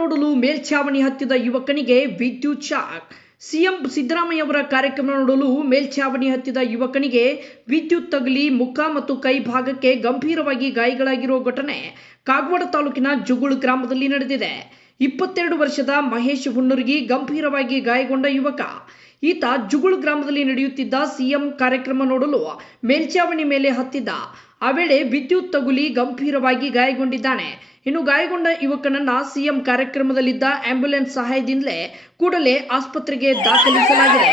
ನೋಡಲು ಮೇಲ್ಛಾವಣಿ ಹತ್ತಿದ ಯುವಕನಿಗೆ ವಿದ್ಯುತ್ ಶಾಕ್. ಸಿಎಂ ಸಿದ್ದರಾಮಯ್ಯ ಅವರ ಕಾರ್ಯಕ್ರಮ ನೋಡಲು ಮೇಲ್ಛಾವಣಿ ಹತ್ತಿದ ಯುವಕನಿಗೆ ವಿದ್ಯುತ್ ತಗಲಿ, ಮುಖ ಮತ್ತು ಕೈ ಭಾಗಕ್ಕೆ ಗಂಭೀರವಾಗಿ ಗಾಯಗಳಾಗಿರುವ ಘಟನೆ ಕಾಗವಾಡ ತಾಲೂಕಿನ ಜುಗುಳು ಗ್ರಾಮದಲ್ಲಿ ನಡೆದಿದೆ. ಇಪ್ಪತ್ತೆರಡು ವರ್ಷದ ಮಹೇಶ್ ಹುಣ್ಣುರ್ಗಿ ಗಂಭೀರವಾಗಿ ಗಾಯಗೊಂಡ ಯುವಕ. ಈತ ಜುಗುಳು ಗ್ರಾಮದಲ್ಲಿ ನಡೆಯುತ್ತಿದ್ದ ಸಿಎಂ ಕಾರ್ಯಕ್ರಮ ನೋಡಲು ಮೇಲ್ಛಾವಣಿ ಮೇಲೆ ಹತ್ತಿದ್ದ ಆ ವೇಳೆ ವಿದ್ಯುತ್ ತಗುಲಿ ಗಂಭೀರವಾಗಿ ಗಾಯಗೊಂಡಿದ್ದಾನೆ. ಇನ್ನು ಗಾಯಗೊಂಡ ಯುವಕನನ್ನ ಸಿಎಂ ಕಾರ್ಯಕ್ರಮದಲ್ಲಿದ್ದ ಆಂಬ್ಯುಲೆನ್ಸ್ ಸಹಾಯದಿಂದಲೇ ಕೂಡಲೇ ಆಸ್ಪತ್ರೆಗೆ ದಾಖಲಿಸಲಾಗಿದೆ.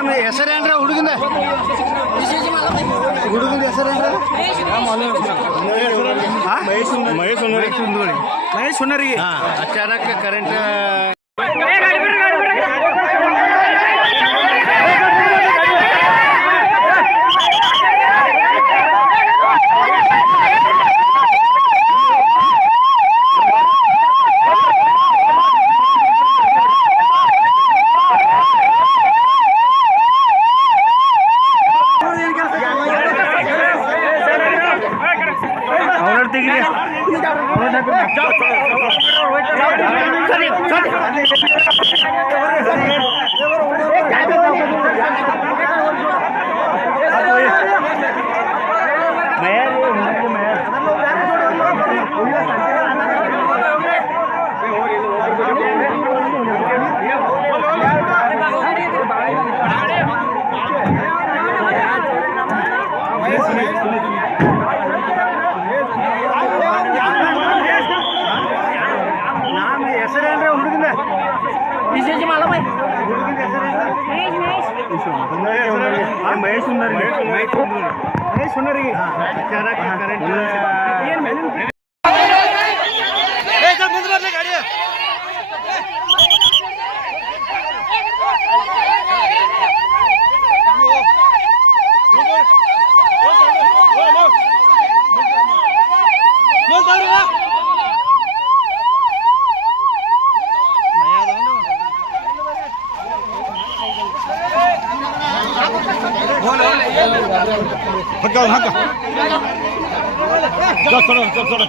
ನಾಮ ಹೆಸರೇನ್ರ ಹುಡುಗಂದ? ಹುಡುಗನ ಹೆಸರೇನ್ರ ಮಹೇಶ್ ಮಹೇಶ್ ಮಹೇಶ್ ಅಚಾನಕ್ ಕರೆಂಟ್ হাওড়ার দিকে মায়ের মায়ের का विजयची मला पाहिजे महेश सुंदर. महेश सुंदर. ಹಕ್ಕ ಹಕ್ಕ ಚಲ ಚಲ ಚಲ